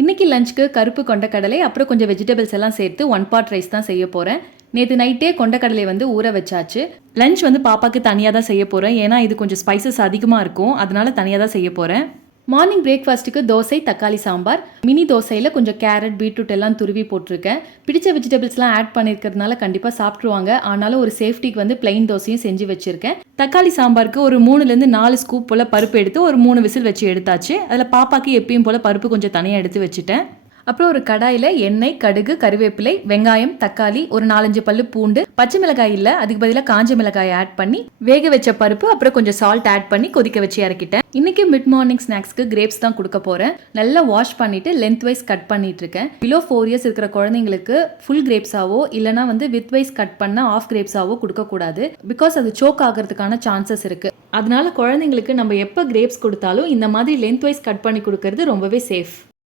இன்றைக்கி லஞ்சுக்கு கருப்பு கொண்டக்கடலை அப்புறம் கொஞ்சம் வெஜிடபிள்ஸ் எல்லாம் சேர்த்து 1 pot ரைஸ் தான் செய்ய போகிறேன். நேற்று நைட்டே கொண்டக்கடலை ஊற வச்சாச்சு. லஞ்ச் பாப்பாவுக்கு தனியாக தான் செய்ய போகிறேன். ஏன்னா இது கொஞ்சம் ஸ்பைசஸ் அதிகமாக இருக்கும், அதனால தனியாக தான் செய்ய போகிறேன். மார்னிங் பிரேக்ஃபாஸ்ட்டுக்கு தோசை தக்காளி சாம்பார். மினி தோசையில் கொஞ்சம் கேரட் பீட்ரூட் எல்லாம் துருவி போட்டிருக்கேன். பிடிச்ச வெஜிடபிள்ஸ்லாம் ஆட் பண்ணியிருக்கிறதுனால கண்டிப்பாக சாப்பிட்ருவாங்க. ஆனாலும் ஒரு சேஃப்டிக்கு பிளெயின் தோசையும் செஞ்சு வச்சுருக்கேன். தக்காளி சாம்பாருக்கு ஒரு 3லேருந்து 4 ஸ்கூப் போல் பருப்பு எடுத்து ஒரு 3 விசில் வச்சு எடுத்தாச்சு. அதில் பாப்பாக்கு எப்பயும் போல் பருப்பு கொஞ்சம் தனியாக எடுத்து வச்சுட்டேன். அப்புறம் ஒரு கடாயில் எண்ணெய், கடுகு, கருவேப்பிலை, வெங்காயம், தக்காளி, ஒரு 4-5 பல்லு பூண்டு, பச்சை மிளகாய் இல்லை அதுக்கு பதிலாக காஞ்ச மிளகாய் ஆட் பண்ணி வேக வச்ச பருப்பு அப்புறம் கொஞ்சம் சால்ட் ஆட் பண்ணி கொதிக்க வச்சு இறக்கிட்டேன். இன்னைக்கு மிட் மார்னிங் ஸ்நாக்ஸ்க்கு கிரேப்ஸ் தான் கொடுக்க போகிறேன். நல்லா வாஷ் பண்ணிட்டு லென்த் வைஸ் கட் பண்ணிட்டு இருக்கேன். பிலோ 4 இயர்ஸ் இருக்கிற குழந்தைங்களுக்கு ஃபுல் கிரேப்ஸாவோ இல்லைனா வித் வைஸ் கட் பண்ண ஆஃப் கிரேப்ஸாவோ கொடுக்கக்கூடாது. பிகாஸ் அது சோக் ஆகிறதுக்கான சான்சஸ் இருக்கு. அதனால குழந்தைங்களுக்கு நம்ம எப்போ கிரேப்ஸ் கொடுத்தாலும் இந்த மாதிரி லென்த் வைஸ் கட் பண்ணி கொடுக்கறது ரொம்பவே சேஃப்.